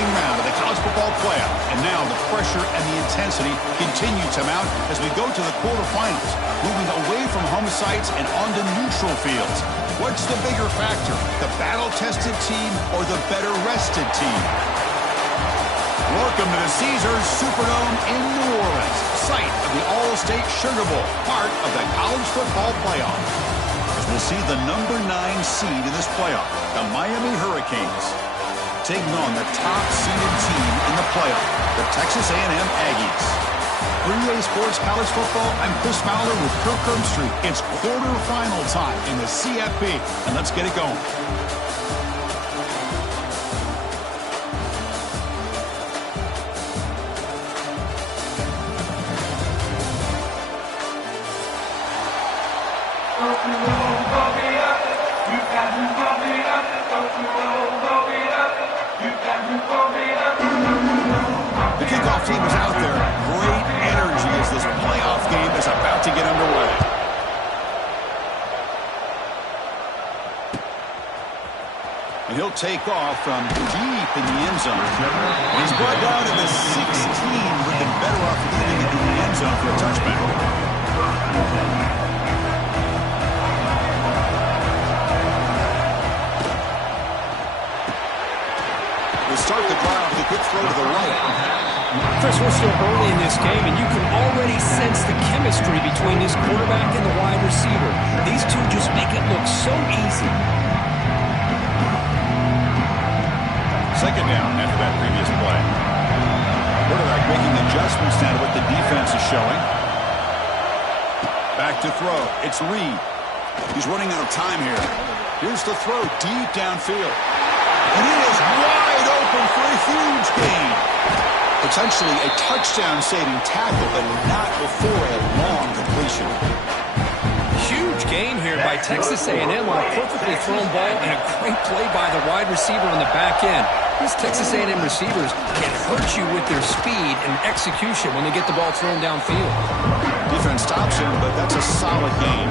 opening round of the college football playoff. And now the pressure and the intensity continue to mount as we go to the quarterfinals, moving away from home sites and onto neutral fields. What's the bigger factor, the battle-tested team or the better-rested team? Welcome to the Caesars Superdome in New Orleans, site of the All-State Sugar Bowl, part of the college football playoff. As we'll see the number 9 seed in this playoff, the Miami Hurricanes, taking on the top-seeded team in the playoff, the Texas A&M Aggies. For EA Sports College Football, I'm Chris Fowler with Kirk Herbstreit. It's quarterfinal time in the CFB, and let's get it going. The kickoff team is out there. Great energy as this playoff game is about to get underway. And he'll take off from deep in the end zone. He's brought down to the 16. Would have been better off leaving it in the end zone for a touchback. We'll start the drive with a quick throw to the right. Chris, we're still early in this game, and you can already sense the chemistry between this quarterback and the wide receiver. These two just make it look so easy. Second down after that previous play. Quarterback making adjustments now to what the defense is showing. Back to throw. It's Reed. He's running out of time here. Here's the throw deep downfield. And he is wide open for a huge gain. Potentially a touchdown-saving tackle, but not before a long completion. Huge gain here by Texas A&M on a perfectly thrown ball and a great play by the wide receiver on the back end. These Texas A&M receivers can hurt you with their speed and execution when they get the ball thrown downfield. Defense stops him, but that's a solid gain.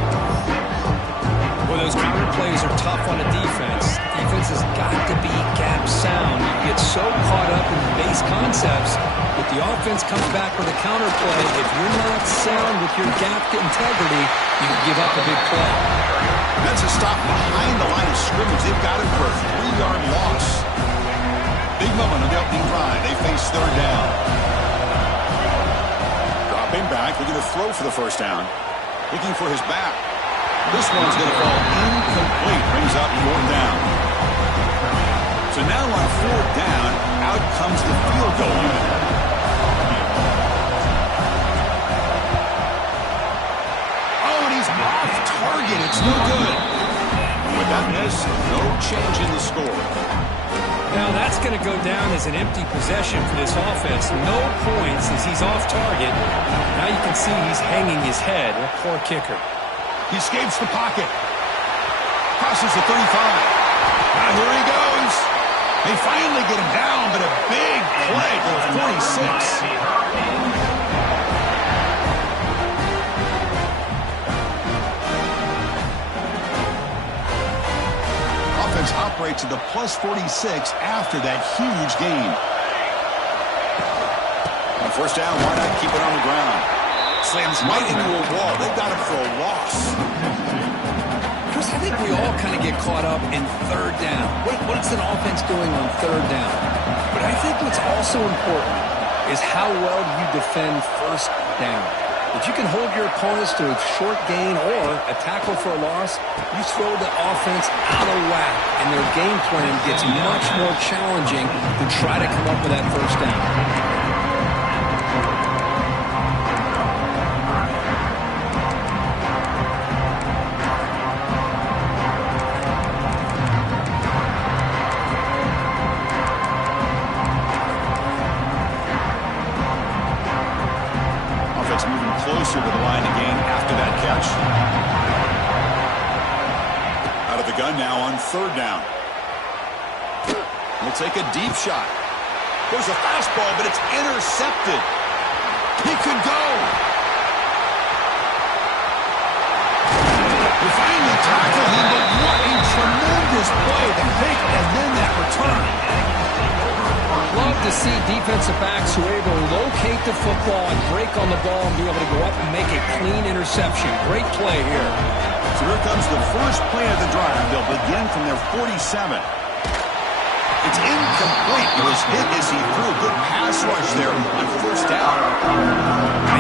Well, those counter plays are tough on a defense. Defense has got to be gap sound. You get so caught up in the base concepts, but the offense comes back with a counter play. If you're not sound with your gap integrity, you can give up a big play. That's a stop behind the line of scrimmage. They've got it for a 3-yard loss. Big moment on the opening drive. They face third down. Dropping back, looking to throw for the first down. Looking for his back. This one's going to fall incomplete. Brings up fourth down. So now on fourth down, out comes the field goal unit. Oh, and he's off target. It's no good. With that miss, no change in the score. Now that's going to go down as an empty possession for this offense. No points as he's off target. Now you can see he's hanging his head. A poor kicker. He escapes the pocket. Crosses the 35. Now here he goes. They finally get him down, but a big play for 46. Offense operates at the plus 46 after that huge gain. On first down, why not keep it on the ground? Slams right into a wall. They've got him for a loss. Chris, I think we all kind of get caught up in third down. What's an offense doing on third down? But I think what's also important is how well you defend first down. If you can hold your opponents to a short gain or a tackle for a loss, you throw the offense out of whack, and their game plan gets much more challenging to try to come up with that first down. Closer to the line again after that catch. Out of the gun now on third down. He'll take a deep shot. There's a fastball, but it's intercepted. He could go. They finally tackle him, but what a tremendous play. The pick and then that return. Well, to see defensive backs who are able to locate the football and break on the ball and be able to go up and make a clean interception. Great play here. So here comes the first play of the drive. They'll begin from their 47. It's incomplete. He was hit as he threw a good pass rush there on first down.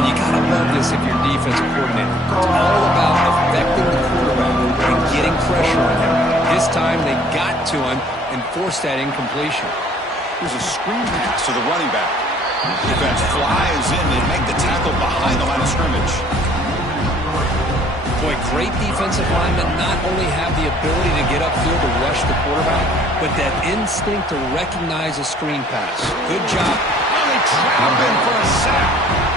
And you got to love this if you're a defensive coordinator. It's all about affecting the quarterback and getting pressure on him. This time they got to him and forced that incompletion. Here's a screen pass to the running back. Defense flies in and make the tackle behind the line of scrimmage. Boy, great defensive linemen not only have the ability to get upfield to rush the quarterback, but that instinct to recognize a screen pass. Good job. Oh, they trap him for a sack.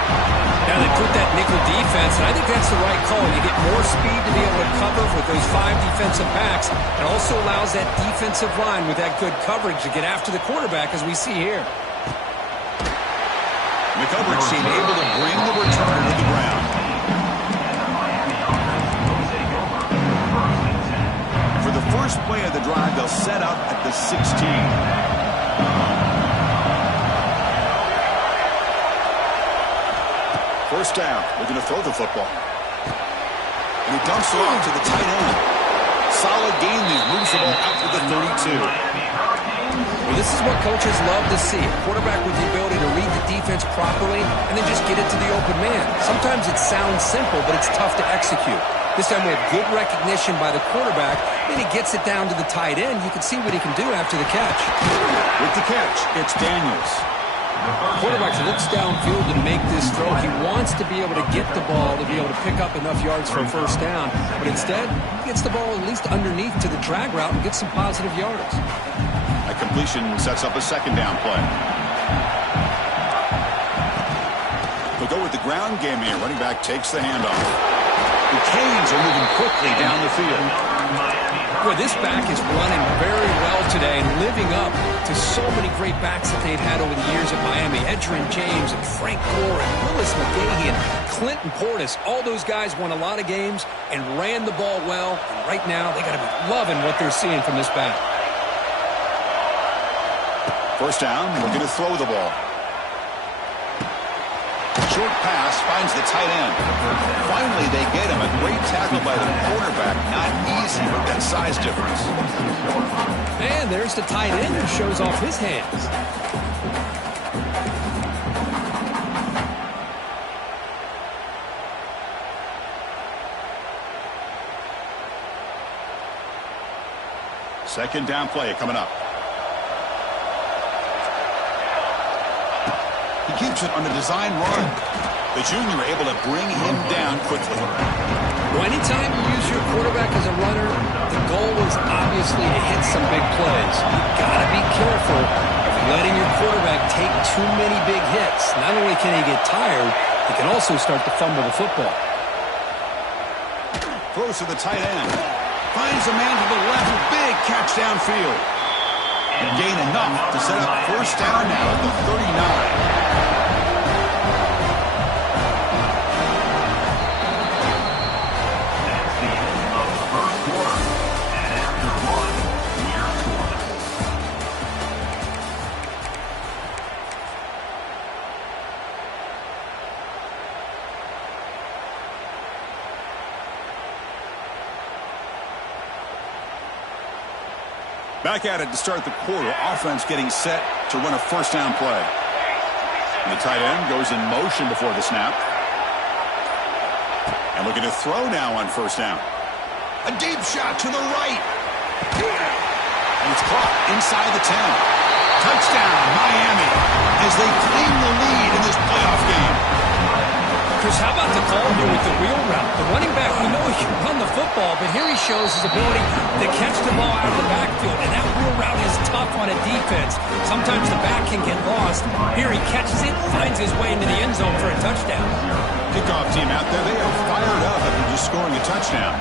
Now they put that nickel defense, and I think that's the right call. You get more speed to be able to cover with those 5 defensive backs. It also allows that defensive line with that good coverage to get after the quarterback, as we see here. The coverage team able to bring the returner to the ground. For the first play of the drive, they'll set up at the 16. First down, looking to throw the football. And he dumps it off to the tight end. Solid gain there, moves the ball out to the 32. Well, this is what coaches love to see. A quarterback with the ability to read the defense properly and then just get it to the open man. Sometimes it sounds simple, but it's tough to execute. This time we have good recognition by the quarterback. Then he gets it down to the tight end. You can see what he can do after the catch. With the catch, it's Daniels. Quarterback looks downfield to make this throw. He wants to be able to get the ball to be able to pick up enough yards for a first down. But instead, he gets the ball at least underneath to the drag route and gets some positive yards. A completion sets up a second down play. They'll go with the ground game here. Running back takes the handoff. The Canes are moving quickly down the field. Boy, this back is running very well today and living up to so many great backs that they've had over the years at Miami. Edgerrin James and Frank Gore and Willis McGahee and Clinton Portis. All those guys won a lot of games and ran the ball well. And right now, they got to be loving what they're seeing from this back. First down, looking to throw the ball. Short pass finds the tight end. Finally, they get him. A great tackle by the quarterback. Not easy with that size difference. And there's the tight end who shows off his hands. Second down play coming up. He keeps it on a design run. The junior able to bring him down quickly. Well, anytime you use your quarterback as a runner, the goal is obviously to hit some big plays. You've got to be careful of letting your quarterback take too many big hits. Not only can he get tired, he can also start to fumble the football. Throws to the tight end. Finds a man to the left. Big catch downfield. And gain enough to set up first down now at the 39. Back at it to start the quarter. Offense getting set to run a first down play. And the tight end goes in motion before the snap. And looking to throw now on first down. A deep shot to the right. And it's caught inside the 10. Touchdown, Miami, as they claim the lead in this playoff game. Chris, how about the call here with the wheel route? The running back, we know he can run the football, but here he shows his ability to catch the ball out of the backfield. And that wheel route is tough on a defense. Sometimes the back can get lost. Here he catches it, finds his way into the end zone for a touchdown. Kickoff team out there, they are fired up after just scoring a touchdown.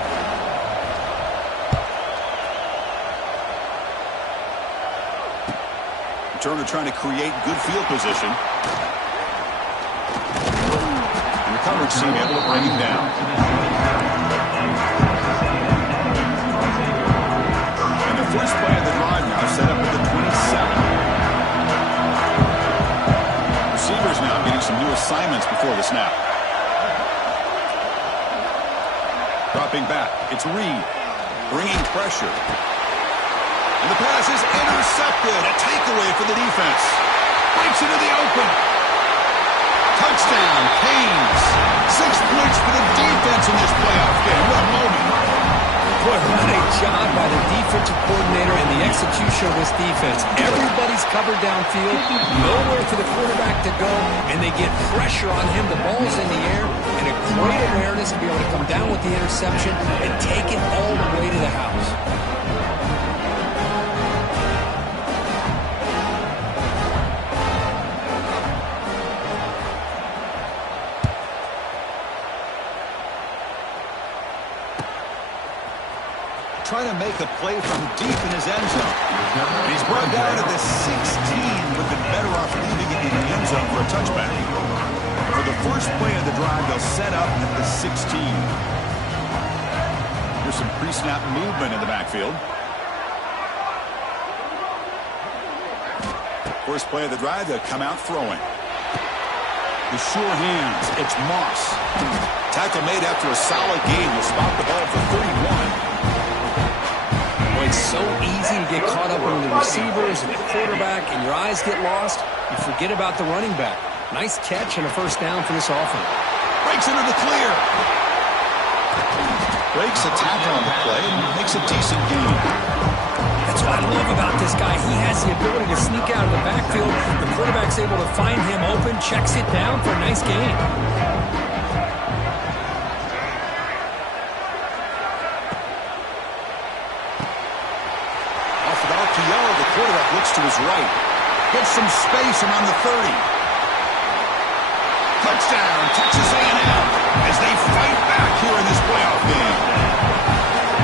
Turner trying to create good field position. Coverage team able to bring him down. And the first play of the drive now set up at the 27. assignments before the snap. Dropping back, it's Reed, bringing pressure. And the pass is intercepted. A takeaway for the defense. Breaks into the open. Touchdown, Canes. 6 points for the defense in this playoff game. What a moment. Boy, what a job by the defensive coordinator and the execution of this defense. Everybody's covered downfield, nowhere for the quarterback to go, and they get pressure on him. The ball's in the air, and a great awareness to be able to come down with the interception and take it all the way to the house. Trying to make a play from deep in his end zone. And he's brought down at the 16. Would have been better off leaving it in the end zone for a touchback. For the first play of the drive, they'll set up at the 16. There's some pre-snap movement in the backfield. First play of the drive, they'll come out throwing. The sure hands, it's Moss. Tackle made after a solid gain. Will spot the ball for 31. It's so easy to get caught up in the receivers and the quarterback, and your eyes get lost. You forget about the running back. Nice catch and a first down for this offense. Breaks into the clear. Breaks a tackle on the play and makes a decent gain. That's what I love about this guy. He has the ability to sneak out of the backfield. The quarterback's able to find him open, checks it down for a nice gain. Looks to his right. Gets some space around the 30. Touchdown, Texas A&M, as they fight back here in this playoff game.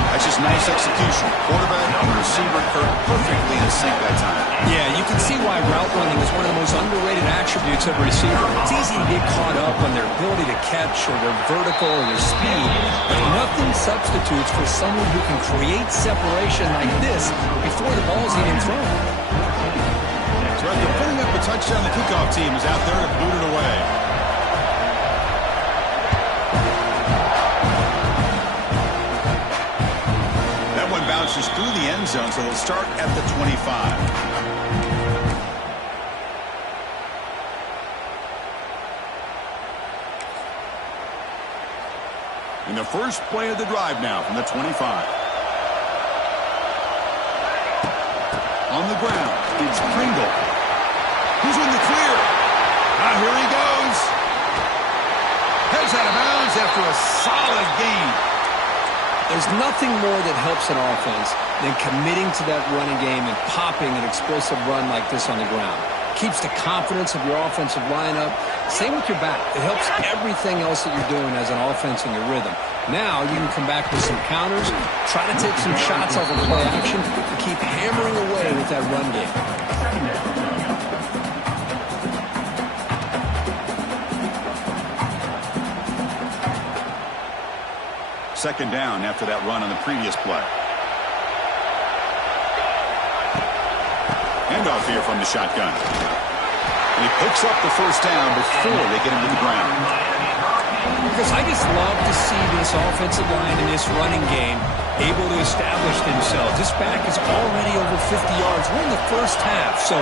That's just nice execution. Quarterback and receiver perfectly in sync that time. Yeah, you can see why route running is one of the most underrated attributes of a receiver. It's easy to get caught up on their ability to catch or their vertical or their speed, but nothing substitutes for someone who can create separation like this before the ball's even thrown. So after putting up a touchdown, the kickoff team is out there to boot it away. That one bounces through the end zone, so they'll start at the 25. In the first play of the drive now from the 25. On the ground, it's Pringle. Who's in the clear? Ah, here he goes. Heads out of bounds after a solid gain. There's nothing more that helps an offense than committing to that running game and popping an explosive run like this on the ground. Keeps the confidence of your offensive lineup. Same with your back. It helps everything else that you're doing as an offense in your rhythm. Now you can come back with some counters, try to take some shots off of play action, and keep hammering away with that run game. Second down after that run on the previous play. Handoff here from the shotgun. And he picks up the first down before they get him to the ground. Because I just love to see this offensive line in this running game able to establish themselves. This back is already over 50 yards. We're in the first half, so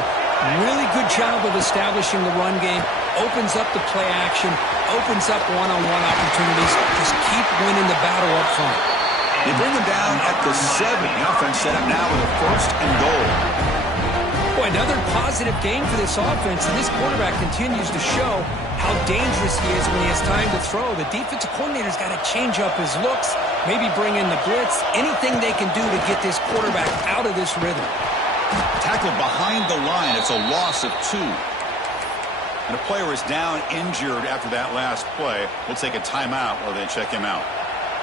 really good job of establishing the run game. Opens up the play action, opens up one-on-one opportunities. Just keep winning the battle up front. They bring him down at the 7. The offense set up now with a first and goal. Boy, another positive game for this offense, and this quarterback continues to show how dangerous he is when he has time to throw. The defensive coordinator's got to change up his looks, maybe bring in the blitz, anything they can do to get this quarterback out of this rhythm. Tackled behind the line. It's a loss of 2. And a player is down injured after that last play. We'll take a timeout while they check him out.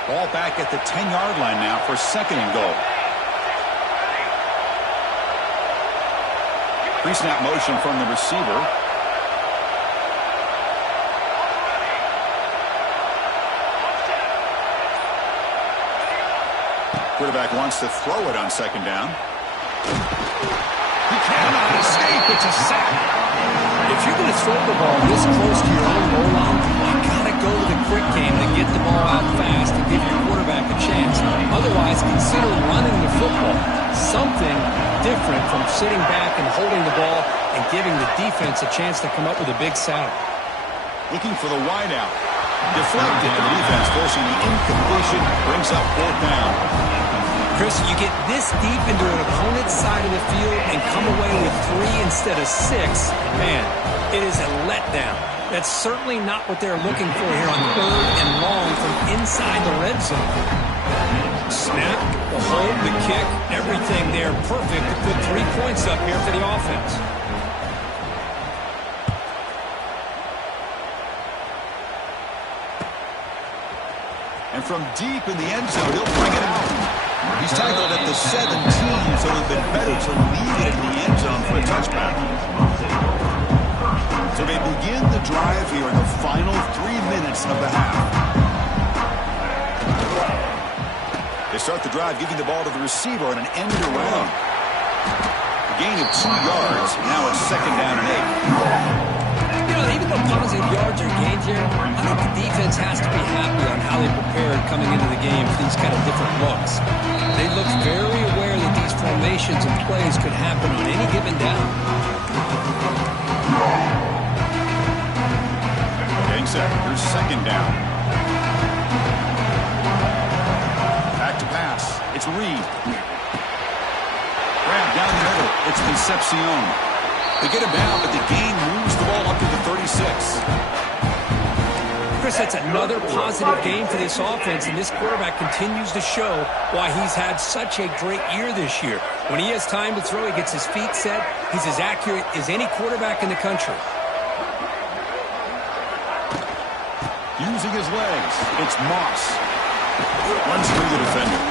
Ball back at the 10-yard line now for second and goal. Pre-snap motion from the receiver. Quarterback wants to throw it on second down. He cannot escape. It's a sack. If you're going to throw the ball this close to your own goal line, you got to go to the quick game to get the ball out fast and give your quarterback a chance. Otherwise, consider running the football. Something different from sitting back and holding the ball and giving the defense a chance to come up with a big sack. Looking for the wide out. Deflected, and the defense forcing the incompletion, brings up 4th down. Chris, you get this deep into an opponent's side of the field and come away with 3 instead of 6. Man, it is a letdown. That's certainly not what they're looking for here on 3rd and long from inside the red zone. Snap, the hold, the kick, everything there perfect to put 3 points up here for the offense. And from deep in the end zone, he'll bring it out. He's tackled at the 17, so it would have been better to leave it in the end zone for a touchback. So they begin the drive here in the final 3 minutes of the half. They start the drive giving the ball to the receiver on an end around. A gain of 2 yards. Now it's 2nd down and 8. You know, even though positive yards are gained here, I think the defense has to be happy on how they prepared coming into the game for these kind of different looks. They look very aware that these formations and plays could happen on any given down. Getting set. Here's 2nd down. Back to pass. It's Reed. Grab down the middle. It's Concepcion. They get him down, but the gain moves the ball up to the 36. Chris, that's another positive game for this offense, and this quarterback continues to show why he's had such a great year this year. When he has time to throw, he gets his feet set. He's as accurate as any quarterback in the country. Using his legs, it's Moss. Runs through the defender.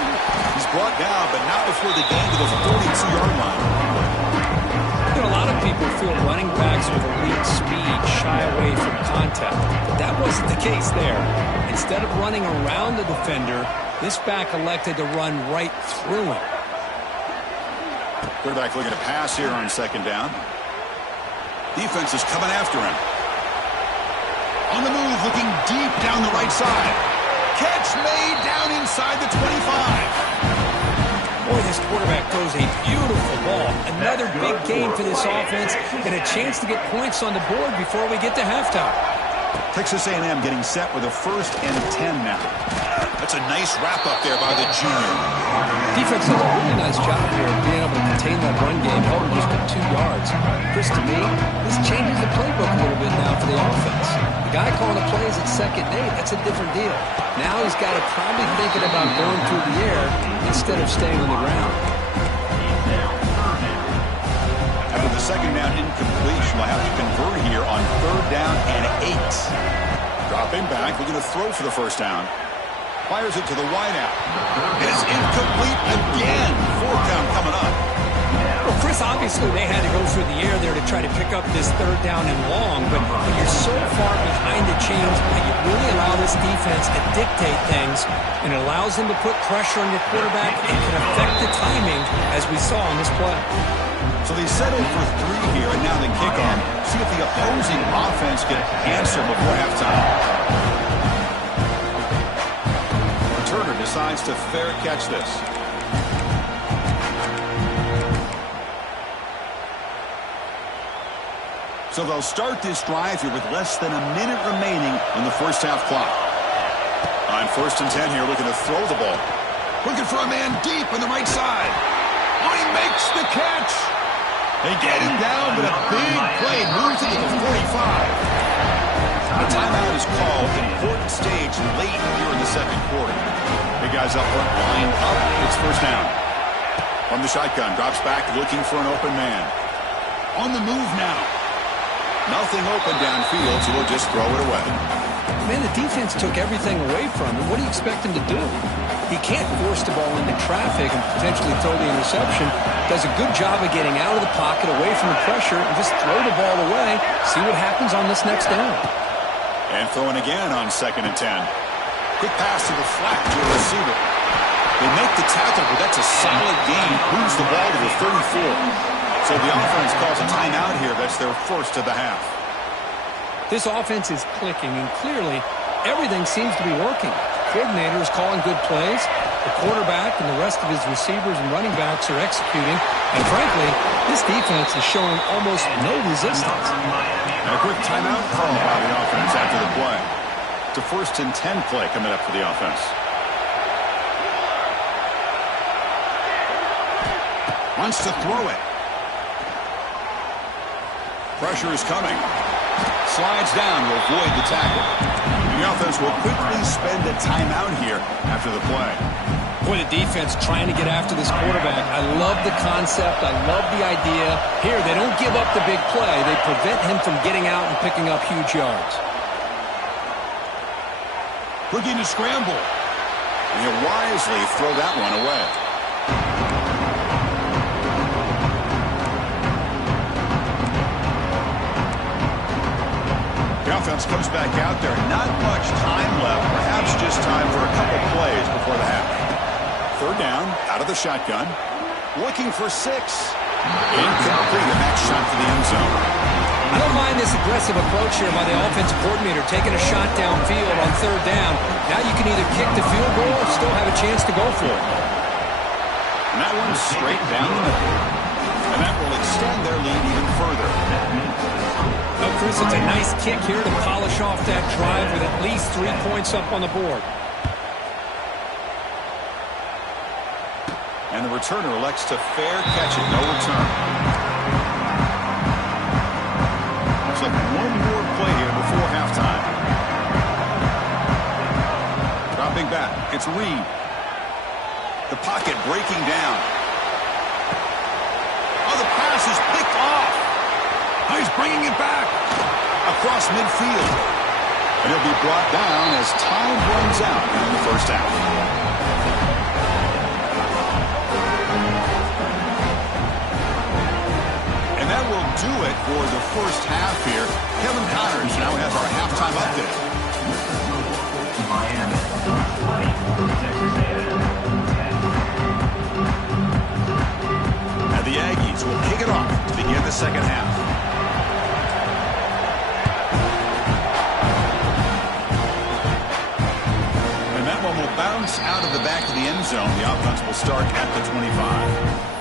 He's brought down, but not before the gain to the 42-yard line. You know, a lot of people feel running backs with elite speed shy away from contact, but that wasn't the case there. Instead of running around the defender, this back elected to run right through him. Quarterback looking to pass here on 2nd down. Defense is coming after him. On the move, looking deep down the right side. Catch made down inside the 25. Boy, this quarterback throws a beautiful ball. Another big game for this offense and a chance to get points on the board before we get to halftime. Texas A&M getting set with a 1st and 10 now. That's a nice wrap-up there by the junior. Defense does a really nice job here of being able to contain that run game, held him just at 2 yards. Chris, to me, this changes the playbook a little bit now for the offense. The guy calling the plays at 2nd and 8, that's a different deal. Now he's got to probably thinking about going through the air instead of staying on the ground. After the 2nd down incompletion, we'll have to convert here on 3rd down and 8. Dropping back, looking to throw for the 1st down. Fires it to the wideout. It is incomplete again. 4th down coming up. Well, Chris, obviously they had to go through the air there to try to pick up this 3rd down and long, but when you're so far behind the chains, you really allow this defense to dictate things, and it allows them to put pressure on your quarterback and can affect the timing, as we saw on this play. So they settled for 3 here, and now the kickoff. See if the opposing offense can answer before halftime. Turner decides to fair catch this. So they'll start this drive here with less than a minute remaining in the 1st half clock. On 1st and 10 here, looking to throw the ball. Looking for a man deep on the right side. Oh, he makes the catch. They get him down, but a big play moves it to the 45. A timeout is called. Important stage late here in the 2nd quarter. Big guys up front, lined up. It's 1st down. From the shotgun, drops back, looking for an open man. On the move now. Nothing open downfield, so we'll just throw it away. Man, the defense took everything away from him. What do you expect him to do? He can't force the ball into traffic and potentially throw the interception. Does a good job of getting out of the pocket, away from the pressure, and just throw the ball away. See what happens on this next down. And throwing again on 2nd and 10. Quick pass to the flat to a receiver. They make the tackle, but that's a solid gain. Moves the ball to the 34. So the offense calls a timeout here. That's It's their first of the half. This offense is clicking, and clearly everything seems to be working. The coordinator is calling good plays. The quarterback and the rest of his receivers and running backs are executing. And frankly, this defense is showing almost no resistance. And a quick timeout call by the offense after the play. It's a 1st and 10 play coming up for the offense. Wants to throw it. Pressure is coming. Slides down to avoid the tackle. The offense will quickly spend a timeout here after the play. Boy, the defense trying to get after this quarterback. I love the concept. I love the idea. Here, they don't give up the big play. They prevent him from getting out and picking up huge yards. Looking to scramble. And he'll wisely throw that one away. The offense comes back out there. Not much time left. Perhaps just time for a couple plays before the half. 3rd down, out of the shotgun. Looking for 6. Incomplete, and that shot to the end zone. I don't mind this aggressive approach here by the offensive coordinator, taking a shot downfield on 3rd down. Now you can either kick the field goal or still have a chance to go for it. And that one's straight down the middle. And that will extend their lead even further. Well, Chris, it's a nice kick here to polish off that drive with at least 3 points up on the board. And the returner elects to fair catch it. No return. Looks like one more play here before halftime. Dropping back. It's Reed. The pocket breaking down. Oh, the pass is picked off. Oh, he's bringing it back across midfield. And he'll be brought down as time runs out in the first half. And that will do it for the first half here. Kevin Connors now has our halftime update. And the Aggies will kick it off to begin the second half. And that one will bounce out of the back of the end zone. The offense will start at the 25.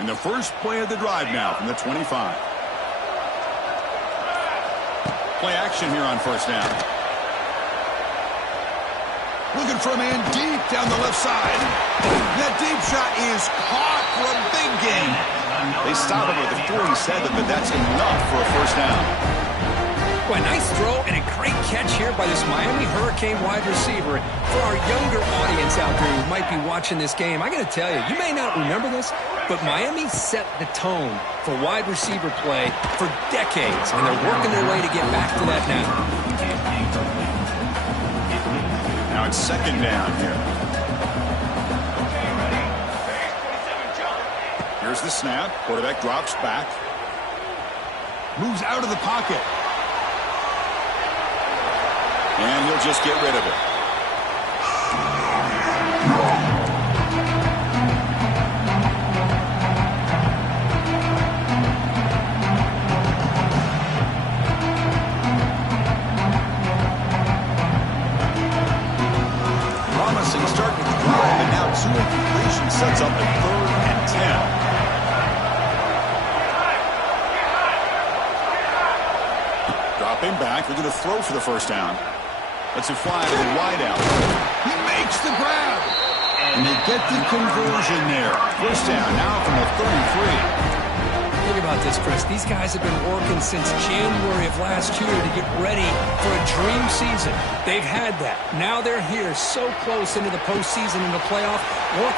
In the first play of the drive now from the 25. Play action here on 1st down. Looking for a man deep down the left side. That deep shot is caught for a big gain. They stop him with the 47, but that's enough for a 1st down. Well, a nice throw and a great catch here by this Miami Hurricane wide receiver. For our younger audience out there who might be watching this game, I got to tell you, you may not remember this, but Miami set the tone for wide receiver play for decades, and they're working their way to get back to that now. Now it's 2nd down here. Here's the snap. Quarterback drops back. Moves out of the pocket. And he'll just get rid of it. Promising start with the drive, and now 2 incompletion sets up a 3rd and 10. Dropping back, we're going to throw for the 1st down. Let's it fly to the wideout. He makes the grab. And they get the conversion there. 1st down now from the 33. Think about this, Chris. These guys have been working since January of last year to get ready for a dream season. They've had that. Now they're here so close into the postseason and the playoff. Look.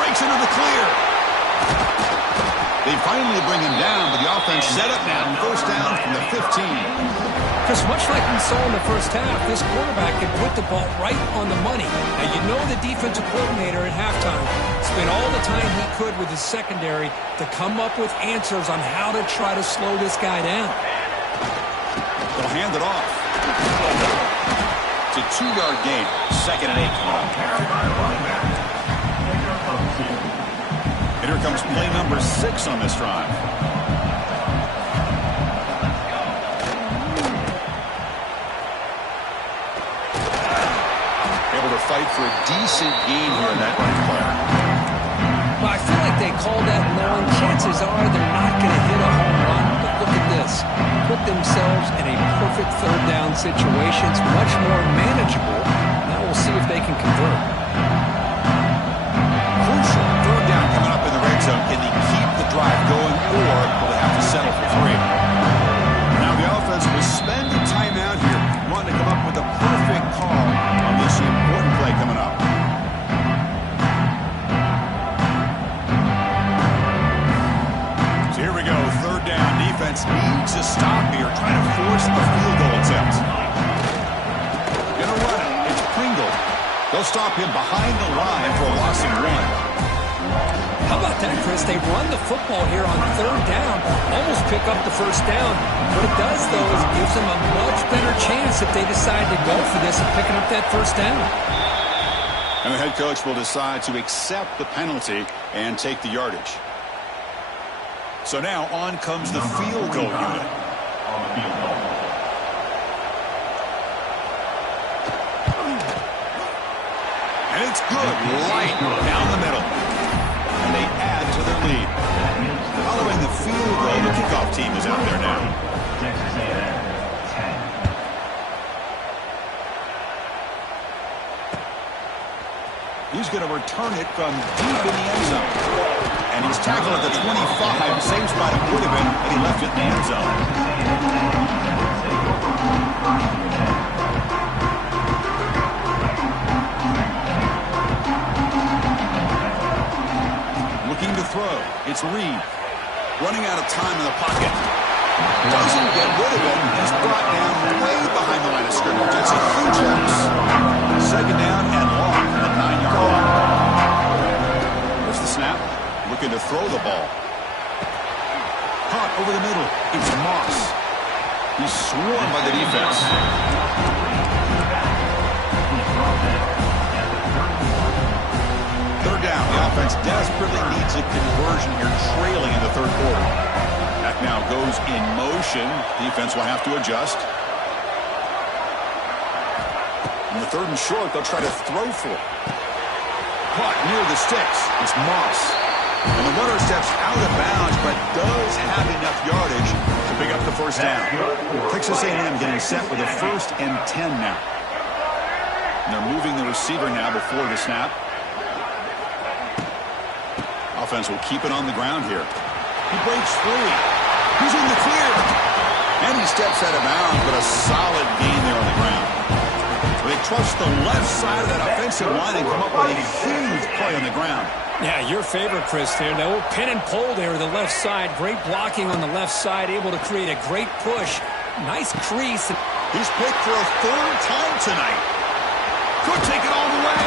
Breaks into the clear. They finally bring him down, but the offense set up now. 1st down from the 15. Because much like we saw in the first half, this quarterback can put the ball right on the money. Now, you know the defensive coordinator at halftime spent all the time he could with his secondary to come up with answers on how to try to slow this guy down. They'll hand it off. 2-yard gain. 2nd and 8 coming up. And here comes play number 6 on this drive. Able to fight for a decent gain here in that running play. Well, I feel like they call that knowing chances are they're not going to hit a home run. But look at this. Put themselves in a perfect 3rd down situation. It's much more manageable. Now we'll see if they can convert. Crucial 3rd down coming up in the red zone. Can they keep the drive going, or will they have to settle for 3? Now the offense will spend a timeout here, wanting to come up with a perfect call on this important play coming up. So here we go, 3rd down. Defense needs a stop here, trying to force a field goal attempt. Gonna run it. It's Pringle. They'll stop him behind the line for a loss of 1. How about that, Chris? They run the football here on 3rd down, almost pick up the 1st down. What it does, though, is it gives them a much better chance if they decide to go for this and picking up that 1st down. And the head coach will decide to accept the penalty and take the yardage. So now on comes the field goal unit. And it's good, right down the middle. And they add to their lead. Following the field goal, the kickoff team is out there now. He's going to return it from deep in the end zone. And he's tackled at the 25, same spot it would have been, and he left it in the end zone. Looking to throw. It's Reed. Running out of time in the pocket. Doesn't get rid of it. He's brought down way behind the line of scrimmage. It's a huge loss. 2nd down and long from the 9-yard line. There's the snap. Looking to throw the ball. Caught over the middle. It's Moss. He's swarmed by the defense. 3rd down. The offense desperately needs a conversion here, trailing in the 3rd quarter. That now goes in motion. Defense will have to adjust. In the 3rd and short, they'll try to throw for it. Caught near the sticks. It's Moss. And the runner steps out of bounds, but does have enough yardage to pick up the 1st down. Texas A&M getting set with a 1st and 10 now. And they're moving the receiver now before the snap. Offense will keep it on the ground here. He breaks free. He's in the clear. And he steps out of bounds, but a solid gain there on the ground. They trust the left side of that offensive line and come up with a huge play on the ground. Yeah, your favorite, Chris, there. The old pin and pull there, the left side. Great blocking on the left side, able to create a great push. Nice crease. He's picked for a 3rd time tonight. Could take it all the way.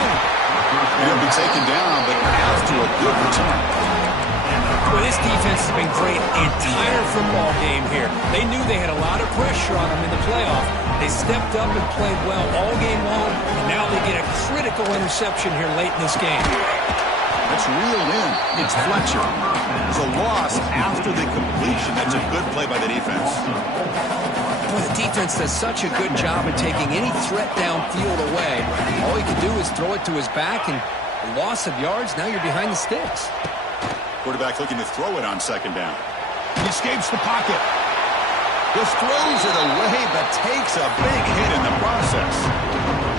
He'll be taken down, but after a good return. Well, this defense has been great entire football game here. They knew they had a lot of pressure on them in the playoff. They stepped up and played well all game long, and now they get a critical interception here late in this game. That's reeled in. It's Fletcher. It's a loss after the completion. That's a good play by the defense. Well, the defense does such a good job of taking any threat downfield away. All he can do is throw it to his back, and a loss of yards, now you're behind the sticks. Quarterback looking to throw it on 2nd down. He escapes the pocket. Just throws it away, but takes a big hit in the process.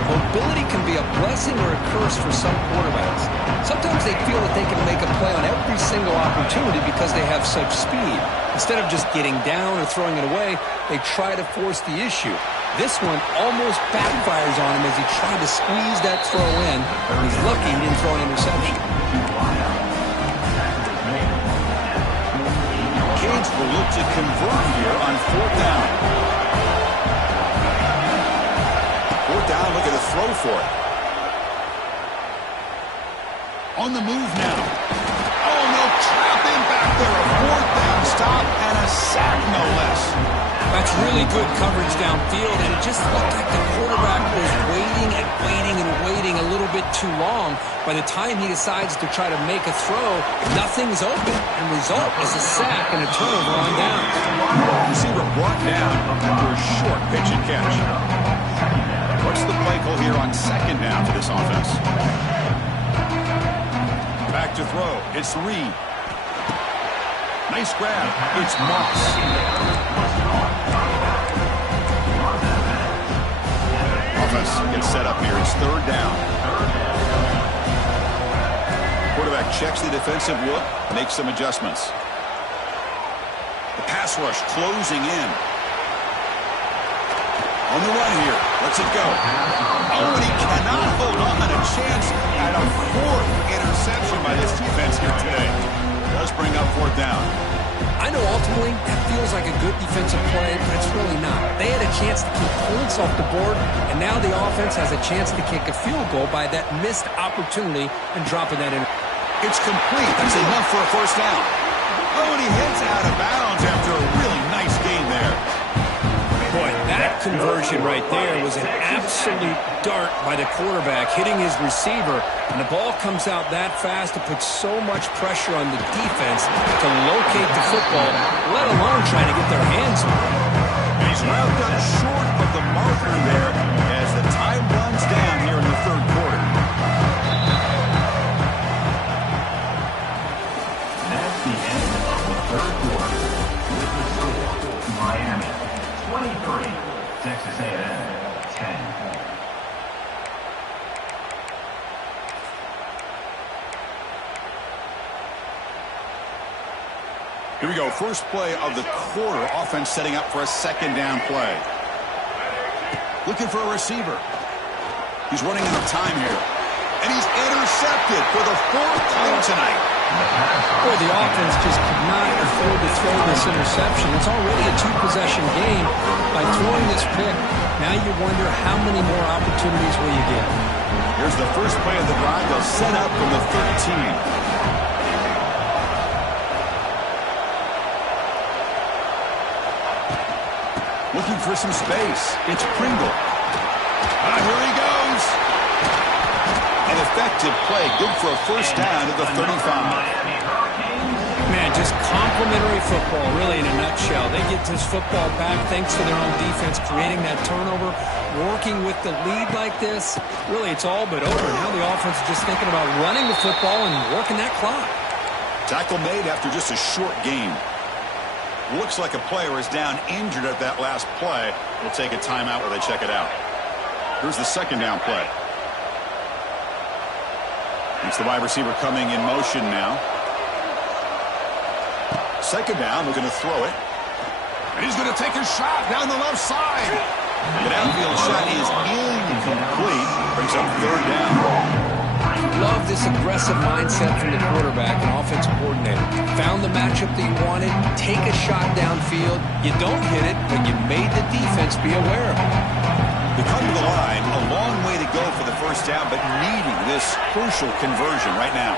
Mobility can be a blessing or a curse for some quarterbacks. Sometimes they feel that they can make a play on every single opportunity because they have such speed. Instead of just getting down or throwing it away, they try to force the issue. This one almost backfires on him as he tried to squeeze that throw in. He's lucky he didn't throw an interception. Cage will look to convert here on 4th down. 4th down, looking to throw for it. On the move now. Oh, no, trap in back there. A 4th down stop and a sack, no less. That's really good coverage downfield, and it just looked like the quarterback was waiting too long. By the time he decides to try to make a throw, nothing's open. And result is a sack and a turnover on downs. Receiver brought down after a short pitch and catch. What's the play call here on second down for this offense? Back to throw. It's Reed. Nice grab. It's Moss. Offense gets set up here. It's third down. Quarterback checks the defensive look, makes some adjustments. The pass rush closing in. On the run here. Lets it go. Oh, and he cannot hold on. A chance at a fourth interception by this defense here today. Does bring up fourth down. I know ultimately that feels like a good defensive play, but it's really not. They had a chance to keep points off the board, and now the offense has a chance to kick a field goal by that missed opportunity and dropping that in. It's complete. That's enough for a first down. Oh, and he hits out of bounds after a really nice gain there. Boy, that conversion right there was an absolute dart by the quarterback hitting his receiver, and the ball comes out that fast to put so much pressure on the defense to locate the football, let alone trying to get their hands on it. He's wound up short of the marker there as the time runs down here in the third quarter. That's the end of the third quarter. With the score, Miami 23, Texas A&M 10. Here we go. First play of the quarter. Offense setting up for a second down play. Looking for a receiver. He's running out of time here. And he's intercepted for the fourth time tonight. Boy, the offense just could not afford to throw this interception. It's already a two-possession game. By throwing this pick, now you wonder how many more opportunities will you get. Here's the first play of the drive. They'll set up from the 13. Looking for some space. It's Pringle. Here he goes. An effective play. Good for a first down at the 35. Man, just complimentary football, really, in a nutshell. They get this football back thanks to their own defense, creating that turnover, working with the lead like this. Really, it's all but over. Now the offense is just thinking about running the football and working that clock. Tackle made after just a short game. Looks like a player is down injured at that last play. We'll take a timeout while they check it out. Here's the second down play. It's the wide receiver coming in motion now. Second down, we're going to throw it. And he's going to take a shot down the left side. The downfield shot is incomplete. Brings up third down. Love this aggressive mindset from the quarterback and offensive coordinator. Found the matchup that you wanted, take a shot downfield. You don't hit it, but you made the defense be aware of it. They come to the line, a long way to go for the first down, but needing this crucial conversion right now.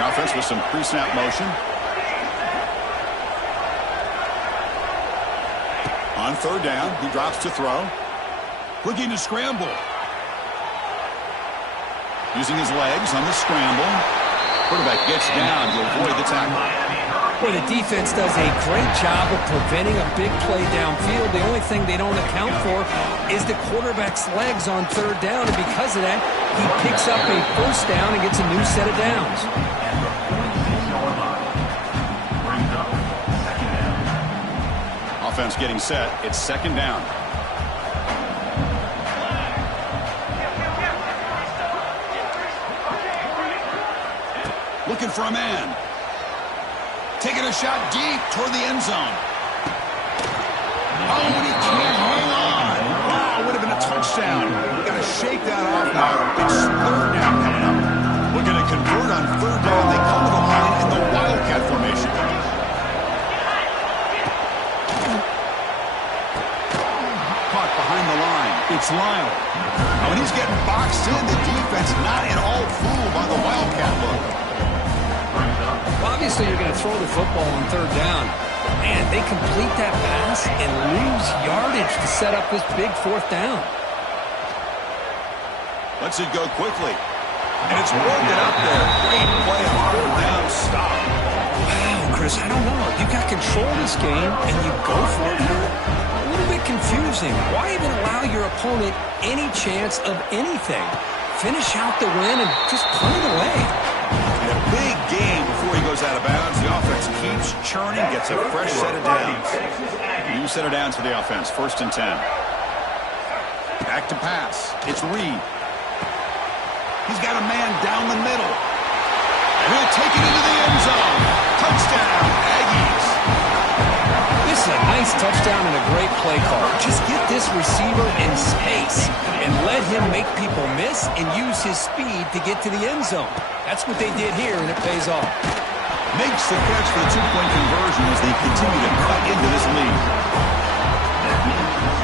The offense with some pre-snap motion. On third down, he drops to throw. Looking to scramble. Using his legs on the scramble. Quarterback gets down to avoid the tackle. Boy, the defense does a great job of preventing a big play downfield. The only thing they don't account for is the quarterback's legs on third down, and because of that, he picks up a first down and gets a new set of downs. Offense getting set. It's second down. Looking for a man. Taking a shot deep toward the end zone. Oh, and he can't hang on. Wow, would have been a touchdown. We've got to shake that off now. It's third down coming up. We're going to convert on third down. They come to the line in the Wildcat formation. Caught behind the line. It's Lyle. Oh, and he's getting boxed in. The defense not at all fooled by the Wildcat look. Well, obviously, you're going to throw the football on third down. Man, they complete that pass and lose yardage to set up this big fourth down. Lets it go quickly. And it's broken up there. Great play on third down stop. Wow, Chris, I don't know. You got control of this game and you go for it here? A little bit confusing. Why even allow your opponent any chance of anything? Finish out the win and just punt it away. In a big game before he goes out of bounds, the offense keeps churning, gets a fresh set of downs. New set of downs for the offense, 1st and 10. Back to pass. It's Reed. He's got a man down the middle. And he'll take it into the end zone. Touchdown, Aggies. This is a nice touchdown and a great play call. Just get this receiver in space and let him make people miss and use his speed to get to the end zone. That's what they did here, and it pays off. Makes the catch for the 2-point conversion as they continue to cut into this lead.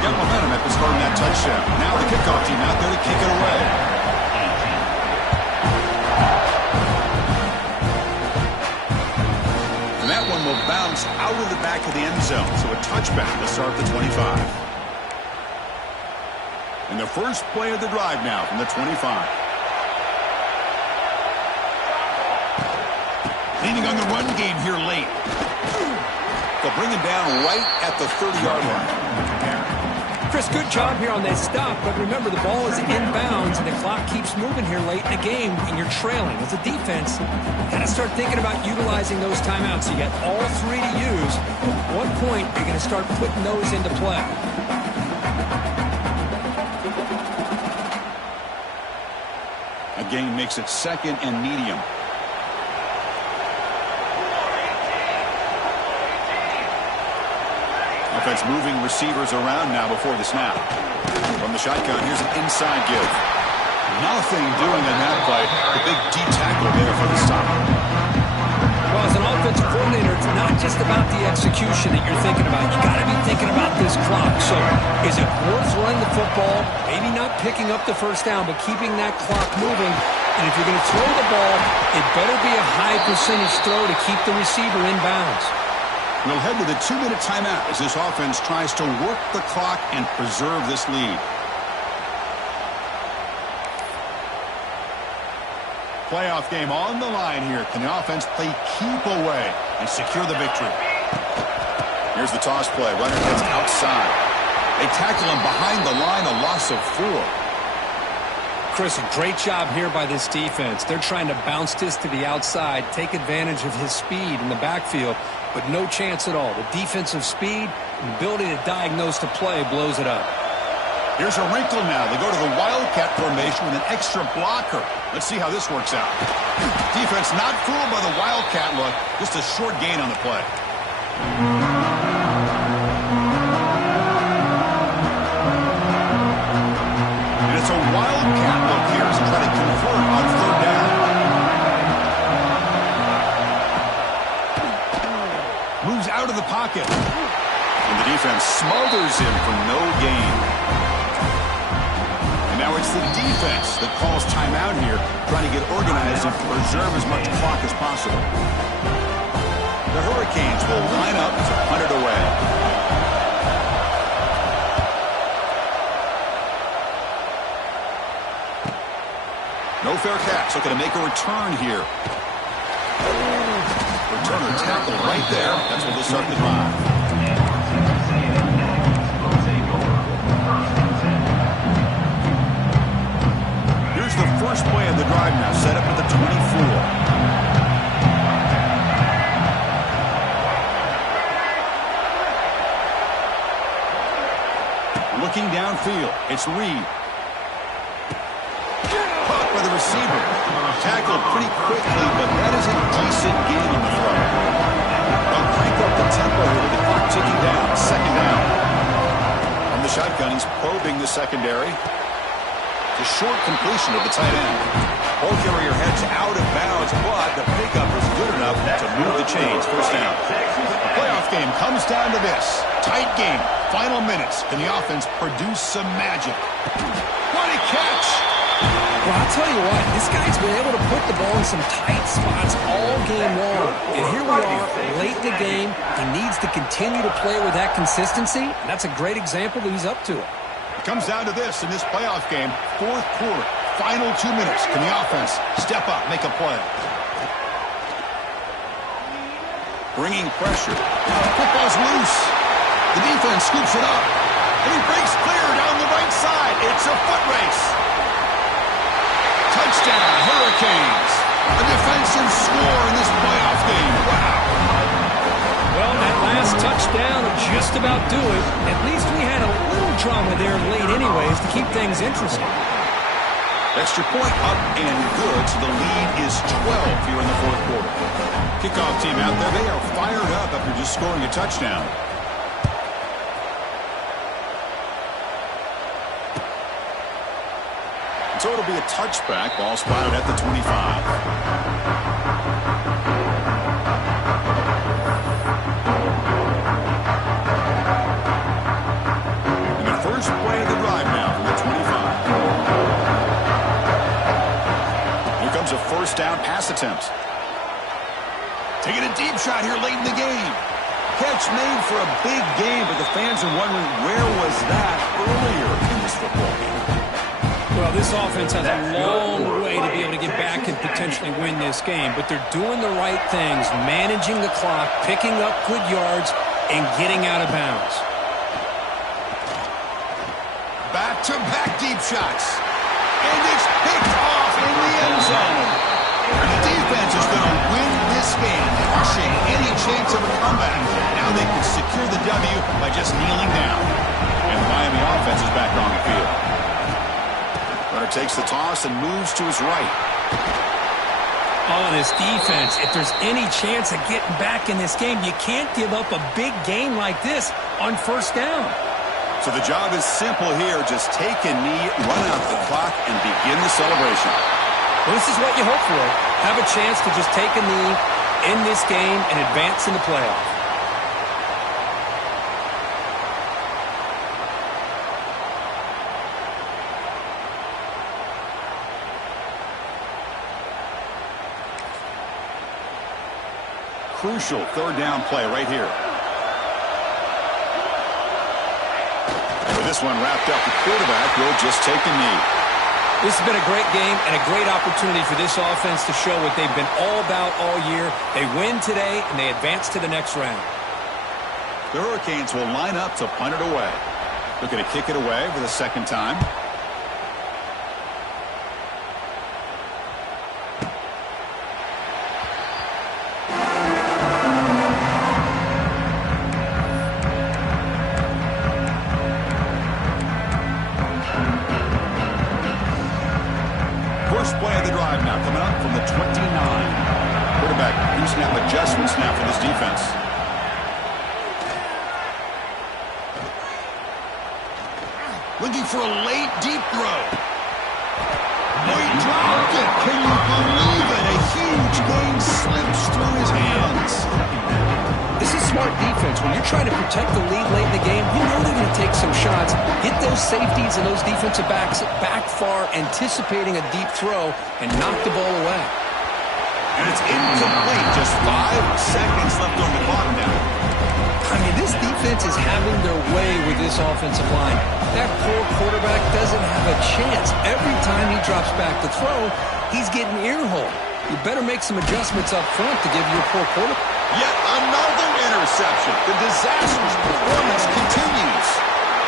Got momentum at the start of that touchdown. Now the kickoff team out there to kick it away. And that one will bounce out of the back of the end zone, so a touchback to start the 25. And the first play of the drive now from the 25. Leaning on the run game here late. They'll bring him down right at the 30-yard line. Chris, good job here on that stop, but remember the ball is inbounds and the clock keeps moving here late in the game and you're trailing. As a defense, you got to start thinking about utilizing those timeouts. You got all 3 to use. At what point are you going to start putting those into play? A gain makes it 2nd and medium. Offense moving receivers around now before the snap. From the shotgun, here's an inside give. Nothing doing on that play. The big D tackle there for the stop. Well, as an offensive coordinator, it's not just about the execution that you're thinking about. You got to be thinking about this clock. So is it worth running the football? Maybe not picking up the first down, but keeping that clock moving. And if you're going to throw the ball, it better be a high percentage throw to keep the receiver in bounds. We'll head to the 2-minute timeout as this offense tries to work the clock and preserve this lead. Playoff game on the line here. Can the offense play keep away and secure the victory? Here's the toss play. Runner gets outside. They tackle him behind the line, a loss of 4. Chris, a great job here by this defense. They're trying to bounce this to the outside, take advantage of his speed in the backfield, but no chance at all. The defensive speed and ability to diagnose the play blows it up. Here's a wrinkle now. They go to the Wildcat formation with an extra blocker. Let's see how this works out. Defense not fooled by the Wildcat look. Just a short gain on the play. And it's a Wildcat look here as they try to convert on 3rd down. Moves out of the pocket. And the defense smothers him for no gain. Now it's the defense that calls timeout here, trying to get organized and preserve as much clock as possible. The Hurricanes will line up to punt it away. No fair catch. Looking to make a return here. Returner tackle right there. That's where they'll start the drive. The first play of the drive now, set up at the 24. Looking downfield, it's Reed. Caught by the receiver. Tackled pretty quickly, but that is a decent gain on the throw. They'll crank up the tempo here with the clock ticking down. 2nd down. From the shotgun, he's probing the secondary. A short completion of the tight end. Ball carrier heads out of bounds, but the pickup is good enough to move the chains. 1st down. The playoff game comes down to this. Tight game. Final minutes. Can the offense produce some magic? What a catch! Well, I'll tell you what, this guy's been able to put the ball in some tight spots all game long. And here we are, late in the game. He needs to continue to play with that consistency, and that's a great example that he's up to it. It comes down to this in this playoff game, fourth quarter, final 2 minutes. Can the offense step up, make a play? Bringing pressure. Football's loose. The defense scoops it up. And he breaks clear down the right side. It's a foot race. Touchdown, Hurricanes. A defensive score in this playoff game. Wow. Well, that last touchdown will just about do it. At least we had a little drama there late anyways to keep things interesting. Extra point up and good, so the lead is 12 here in the fourth quarter. Kickoff team out there, they are fired up after just scoring a touchdown. So it'll be a touchback, ball spotted at the 25. And the first play of the drive now from the 25. Here comes a first down pass attempt. Taking a deep shot here late in the game. Catch made for a big game, but the fans are wondering where was that earlier in this football game. Well, this offense has a long way to be able to get back and potentially win this game, but they're doing the right things, managing the clock, picking up good yards, and getting out of bounds. Back-to-back deep shots. And it's picked off in the end zone. The defense is going to win this game, crushing any chance of a comeback. Now they can secure the W by just kneeling down. And the Miami offense is back on the field. Runner takes the toss and moves to his right. Oh, this defense, if there's any chance of getting back in this game, you can't give up a big game like this on first down. So the job is simple here. Just take a knee, run out the clock, and begin the celebration. Well, this is what you hope for. Have a chance to just take a knee in this game and advance in the playoff. Crucial third down play right here. And with this one wrapped up, the quarterback will just take a knee. This has been a great game and a great opportunity for this offense to show what they've been all about all year. They win today, and they advance to the next round. The Hurricanes will line up to punt it away. Looking to kick it away for the second time. First play of the drive now coming up from the 29. Quarterback using up adjustments now for this defense. Looking for a late deep throw. He dropped it. Can you believe it? A huge gain slips through his hands. This is smart defense. When you're trying to protect the lead late in the game, you know they're going to take some shots, get those safeties and those defensive backs back far, anticipating a deep throw, and knock the ball away. And it's incomplete. Just 5 seconds left on the clock now. I mean, this defense is having their way with this offensive line. That poor quarterback doesn't have a chance. Every time he drops back to throw, he's getting ear-holed. You better make some adjustments up front to give your poor quarterback. Yet another interception. The disastrous performance continues.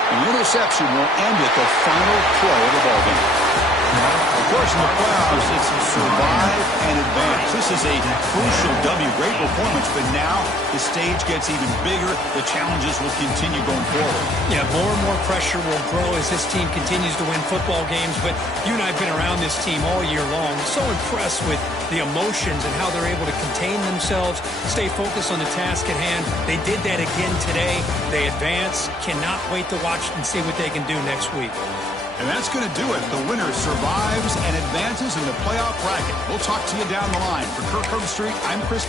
And the interception will end at the final play of the ballgame. Of course, in the playoffs, it's survive and advance. This is a crucial W. Great performance, but now the stage gets even bigger. The challenges will continue going forward. Yeah, more and more pressure will grow as this team continues to win football games, but you and I have been around this team all year long. So impressed with the emotions and how they're able to contain themselves, stay focused on the task at hand. They did that again today. They advance. Cannot wait to watch and see what they can do next week. And that's going to do it. The winner survives and advances in the playoff bracket. We'll talk to you down the line. For Kirk Herbstreit, I'm Chris.